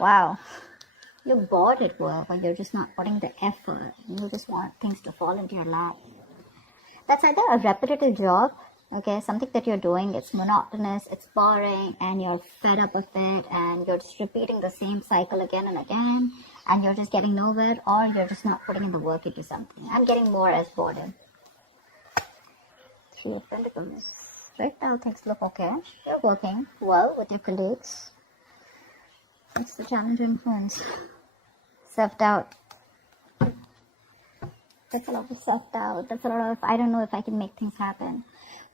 Wow. You're bored at work, or you're just not putting the effort. You just want things to fall into your lap. That's either a repetitive job, okay, something that you're doing, it's monotonous, it's boring, and you're fed up with it, and you're just repeating the same cycle again and again, and you're just getting nowhere, or you're just not putting in the work into something. I'm getting more as boredom. Three of Pentacles. Right now things look okay. You're working well with your colleagues. What's the challenge or influence? Self-doubt. That's a lot of self-doubt. That's a lot of, I don't know if I can make things happen.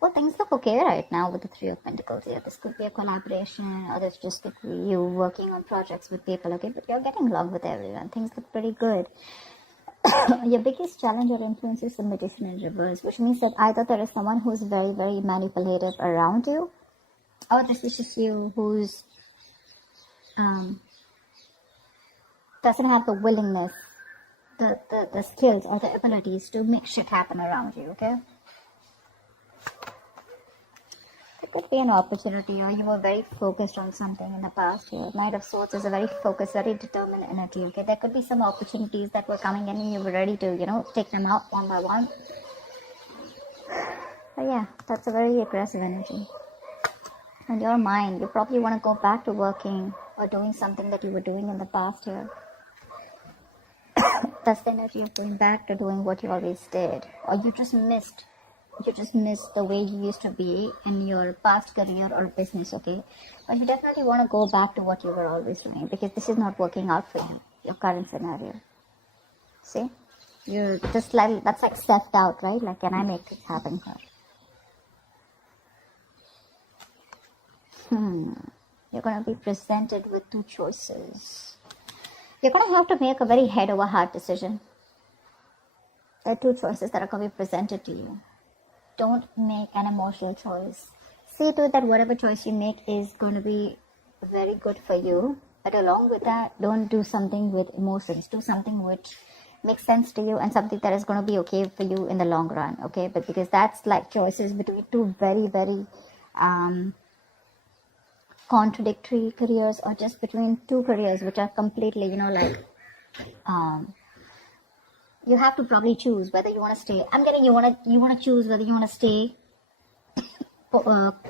Well, things look okay right now with the Three of Pentacles. Yeah, this could be a collaboration, or this just could be you working on projects with people, okay? But you're getting along with everyone. Things look pretty good. Your biggest challenge or influence is the Magician in reverse, which means that either there is someone who's very, very manipulative around you, or this is just you who's doesn't have the willingness, the skills or the abilities to make shit happen around you, okay? There could be an opportunity, or you were very focused on something in the past here. Knight of Swords is a very focused, very determined energy, okay? There could be some opportunities that were coming in and you were ready to, take them out one by one. But yeah, that's a very aggressive energy. And your mind, you probably want to go back to working or doing something that you were doing in the past here. That's the energy of going back to doing what you always did. Or you just missed the way you used to be in your past career or business, okay? But you definitely want to go back to what you were always doing, because this is not working out for you, your current scenario. See? You're just like, that's like self-doubt, right? Like, can I make this happen here? You're going to be presented with two choices. You're going to have to make a very head over heart decision. There are two choices that are going to be presented to you. Don't make an emotional choice. See to it that whatever choice you make is going to be very good for you. But along with that, don't do something with emotions. Do something which makes sense to you and something that is going to be okay for you in the long run. Okay, but because that's like choices between two very, very contradictory careers, or just between two careers which are completely, you have to probably choose whether you want to stay. I'm getting you want to choose whether you want to stay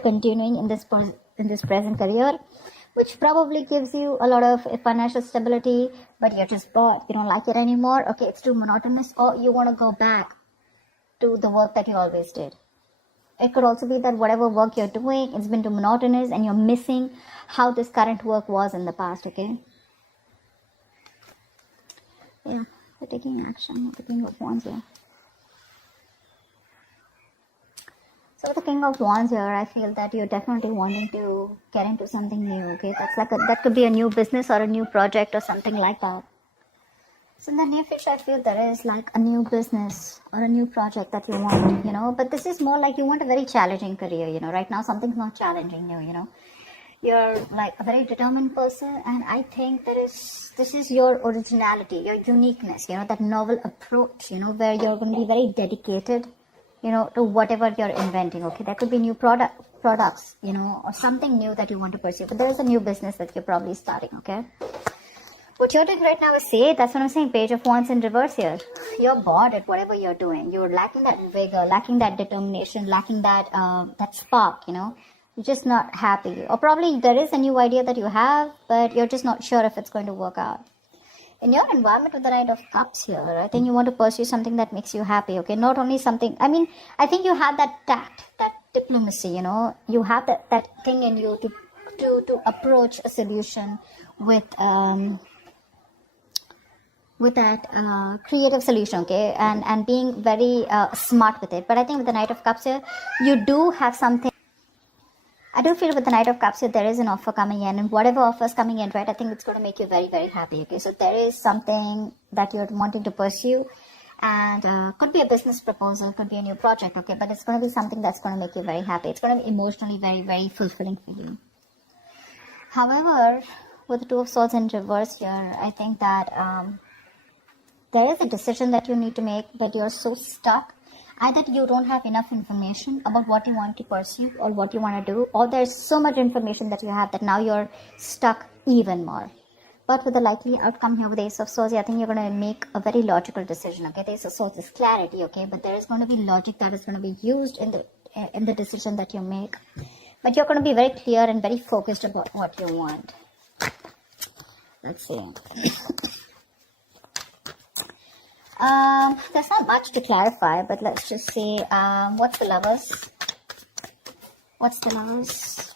continuing in this present career, which probably gives you a lot of financial stability, but you're just bored. You don't like it anymore. Okay, it's too monotonous, or you want to go back to the work that you always did. It could also be that whatever work you're doing, it's been too monotonous and you're missing how this current work was in the past, okay? Yeah, we're taking action with the King of Wands here. So with the King of Wands here, I feel that you're definitely wanting to get into something new, okay? That's like that could be a new business or a new project or something like that. So in the near future, I feel there is like a new business or a new project that you want, but this is more like you want a very challenging career, right now something's not challenging you, You're like a very determined person, and I think this is your originality, your uniqueness, that novel approach, where you're going to be very dedicated, to whatever you're inventing, okay? There could be new products, or something new that you want to pursue, but there is a new business that you're probably starting, okay? What you're doing right now is say, that's what I'm saying, Page of Wands in reverse here. You're bored at whatever you're doing. You're lacking that vigor, lacking that determination, lacking that that spark, You're just not happy. Or probably there is a new idea that you have, but you're just not sure if it's going to work out. In your environment with the Knight of Cups here, I think you want to pursue something that makes you happy, okay? Not only something, I think you have that tact, that diplomacy, You have that thing in you to approach a solution with that creative solution, okay, and being very smart with it. But I think with the Knight of Cups here, you do have something. I do feel with the Knight of Cups here, there is an offer coming in, and whatever offer is coming in, right, I think it's going to make you very, very happy, okay? So there is something that you're wanting to pursue, and could be a business proposal, could be a new project, okay, but it's going to be something that's going to make you very happy. It's going to be emotionally very, very fulfilling for you. However, with the Two of Swords in reverse here, I think that there is a decision that you need to make, but you're so stuck. Either you don't have enough information about what you want to pursue or what you want to do, or there's so much information that you have that now you're stuck even more. But with the likely outcome here with the Ace of Swords, I think you're going to make a very logical decision, okay? The Ace of Swords is clarity, okay? But there is going to be logic that is going to be used in the decision that you make. But you're going to be very clear and very focused about what you want. Let's see. There's not much to clarify, but let's just see. What's the Lovers? What's the Lovers?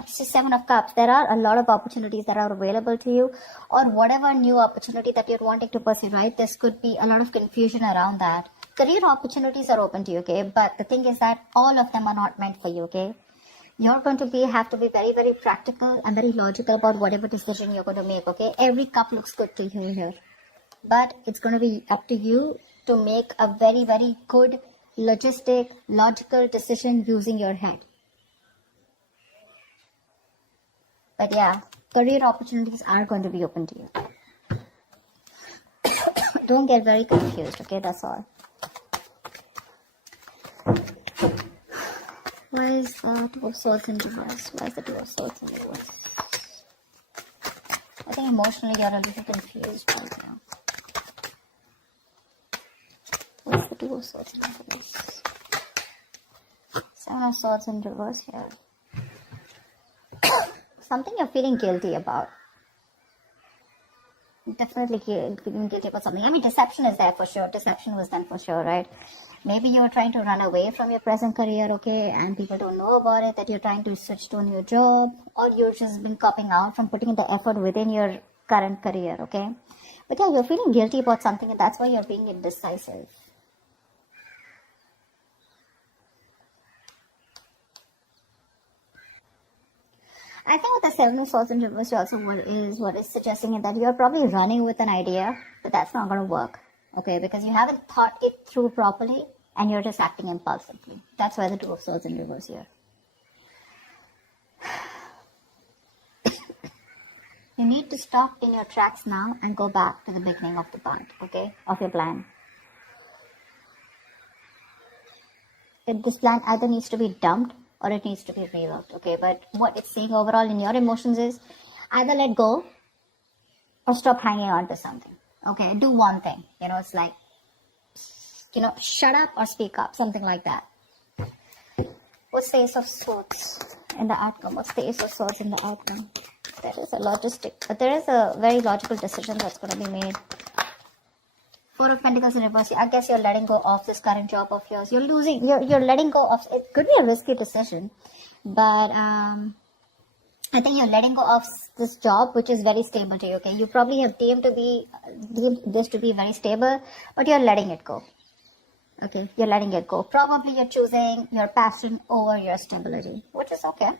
It's the Seven of Cups. There are a lot of opportunities that are available to you, or whatever new opportunity that you're wanting to pursue, right? This could be a lot of confusion around that. Career opportunities are open to you, okay? But the thing is that all of them are not meant for you, okay? You're going to have to be very, very practical and very logical about whatever decision you're going to make, okay? Every cup looks good to you here. But it's going to be up to you to make a very, very good, logical decision using your head. But yeah, career opportunities are going to be open to you. Don't get very confused, okay? That's all. Why is the Two of Swords in reverse? Why is the Two of Swords in reverse? I think emotionally you're a little confused right now. What's the Two of Swords in reverse? Seven of Swords in reverse here. Something you're feeling guilty about. Definitely feeling guilty about something. I mean, deception is there for sure. Deception was done for sure, right? Maybe you're trying to run away from your present career, okay, and people don't know about it, that you're trying to switch to a new job, or you've just been copping out from putting in the effort within your current career, okay? But yeah, you're feeling guilty about something, and that's why you're being indecisive. I think with the Seven of Swords in reverse also what is suggesting is that you're probably running with an idea, but that's not going to work, okay? Because you haven't thought it through properly and you're just acting impulsively. That's why the Two of Swords in reverse here. You need to stop in your tracks now and go back to the beginning of the part, okay? Of your plan. This plan either needs to be dumped or it needs to be reworked, okay? But what it's saying overall in your emotions is either let go or stop hanging on to something, okay? Do one thing, it's like, shut up or speak up, something like that. What's the Ace of Swords in the outcome? What's the Ace of Swords in the outcome? There is a very logical decision that's going to be made. Four of Pentacles in reverse. I guess you're letting go of this current job of yours. You're letting go of, it could be a risky decision, but I think you're letting go of this job, which is very stable to you, okay? You probably have deemed this to be very stable, but you're letting it go, okay? You're letting it go. Probably you're choosing your passion over your stability, which is okay.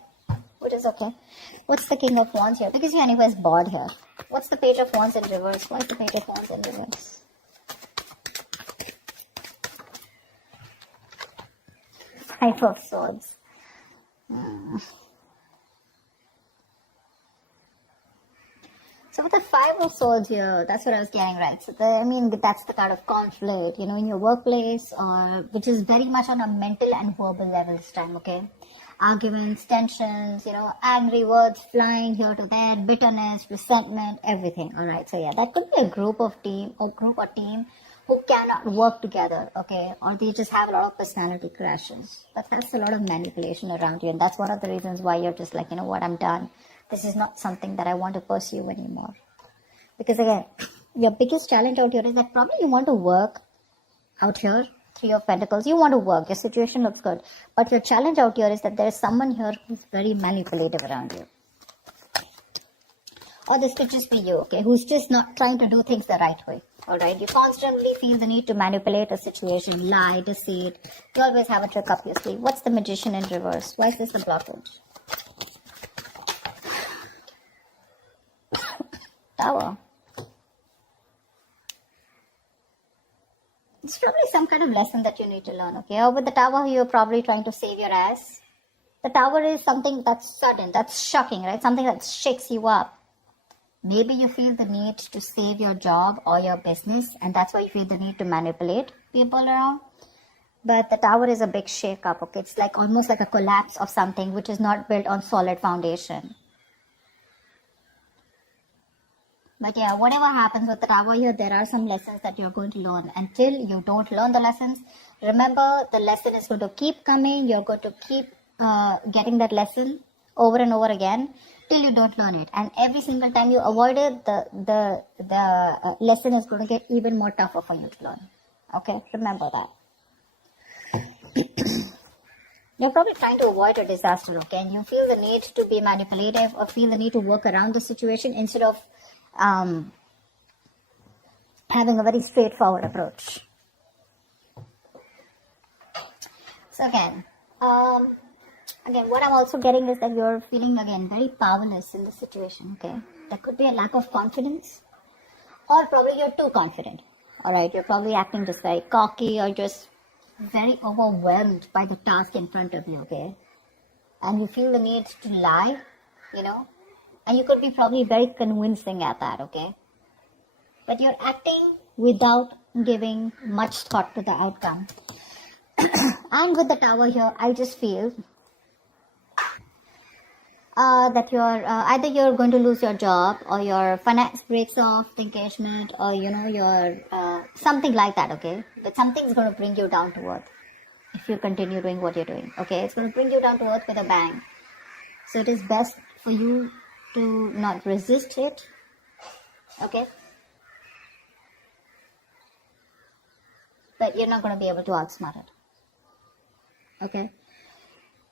What's the King of Wands here? Because you're anyways bored here. What's the Page of Wands in reverse? Why is the Page of Wands in reverse? Five of Swords. So with the Five of Swords here, that's what I was getting, right? So that's the kind of conflict, in your workplace, or which is very much on a mental and verbal level this time, okay? Arguments, tensions, angry words flying here to there, bitterness, resentment, everything, all right? So yeah, that could be a group or team who cannot work together, okay? Or they just have a lot of personality crashes. But that's a lot of manipulation around you, and that's one of the reasons why you're just like, what, I'm done. This is not something that I want to pursue anymore. Because again, your biggest challenge out here is that probably you want to work out here. Three of Pentacles, you want to work, your situation looks good. But your challenge out here is that there is someone here who's very manipulative around you. Or this could just be you, okay, who's just not trying to do things the right way. Alright, you constantly feel the need to manipulate a situation, lie, deceit. You always have a trick up your sleeve. What's the Magician in reverse? Why is this the blockage? Tower. It's probably some kind of lesson that you need to learn, okay? Or with the Tower, you're probably trying to save your ass. The Tower is something that's sudden, that's shocking, right? Something that shakes you up. Maybe you feel the need to save your job or your business, and that's why you feel the need to manipulate people around. But the Tower is a big shake-up, okay? It's like almost like a collapse of something which is not built on solid foundation. But yeah, whatever happens with the tower here, there are some lessons that you're going to learn. Until you don't learn the lessons, remember the lesson is going to keep coming. You're going to keep getting that lesson over and over again till you don't learn it. And every single time you avoid it, the lesson is going to get even more tougher for you to learn. Okay, remember that. You're probably trying to avoid a disaster, okay? And you feel the need to be manipulative or feel the need to work around the situation instead of having a very straightforward approach. So again, what I'm also getting is that you're feeling again very powerless in the situation, okay? There could be a lack of confidence, or probably you're too confident. All right, you're probably acting just very cocky or just very overwhelmed by the task in front of you, okay? And you feel the need to lie, and you could be probably very convincing at that, okay? But you're acting without giving much thought to the outcome. And with the tower here, I just feel that either you're going to lose your job, or your finance breaks off, the engagement, or your something like that, okay? But something's going to bring you down to earth if you continue doing what you're doing, okay? It's going to bring you down to earth with a bang. So it is best for you to not resist it, okay? But you're not going to be able to outsmart it, okay?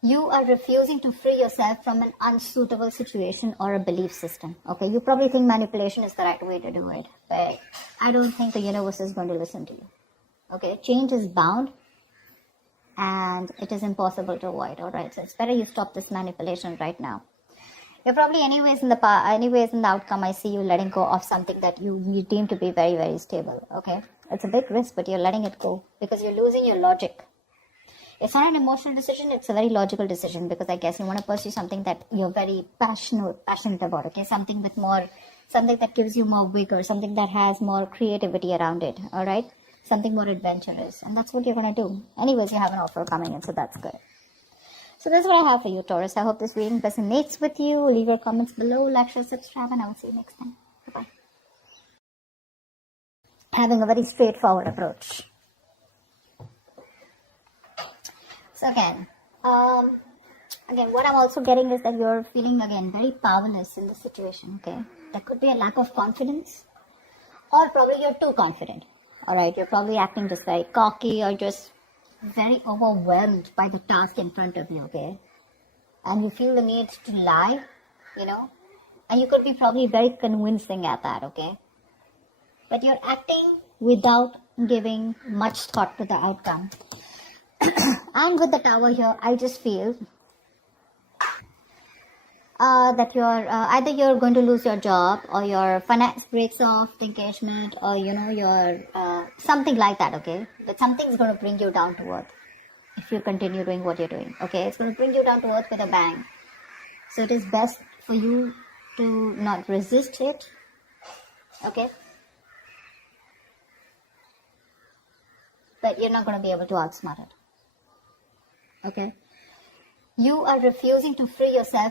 You are refusing to free yourself from an unsuitable situation or a belief system, okay? You probably think manipulation is the right way to do it, but I don't think the universe is going to listen to you, okay? Change is bound, and it is impossible to avoid, all right? So it's better you stop this manipulation right now. You're probably anyways in the outcome, I see you letting go of something that you deem to be very, very stable, okay? It's a big risk, but you're letting it go because you're losing your logic. It's not an emotional decision, it's a very logical decision, because I guess you want to pursue something that you're very passionate about, okay? Something that gives you more vigor, something that has more creativity around it, all right? Something more adventurous, and that's what you're going to do. Anyways, you have an offer coming in, so that's good. So that's what I have for you, Taurus. I hope this reading resonates with you. Leave your comments below, like, share, subscribe, and I will see you next time. Bye-bye. Having a very straightforward approach. So again, what I'm also getting is that you're feeling again very powerless in the situation, okay? There could be a lack of confidence, or probably you're too confident. All right, you're probably acting just very cocky or just very overwhelmed by the task in front of you, okay? And you feel the need to lie, and you could be probably very convincing at that, okay? But you're acting without giving much thought to the outcome. And with the tower here, I just feel that either you're going to lose your job, or your finance breaks off, the engagement, or your something like that, okay? But something's going to bring you down to earth if you continue doing what you're doing, okay? It's going to bring you down to earth with a bang. So it is best for you to not resist it, okay? But you're not going to be able to outsmart it, okay? You are refusing to free yourself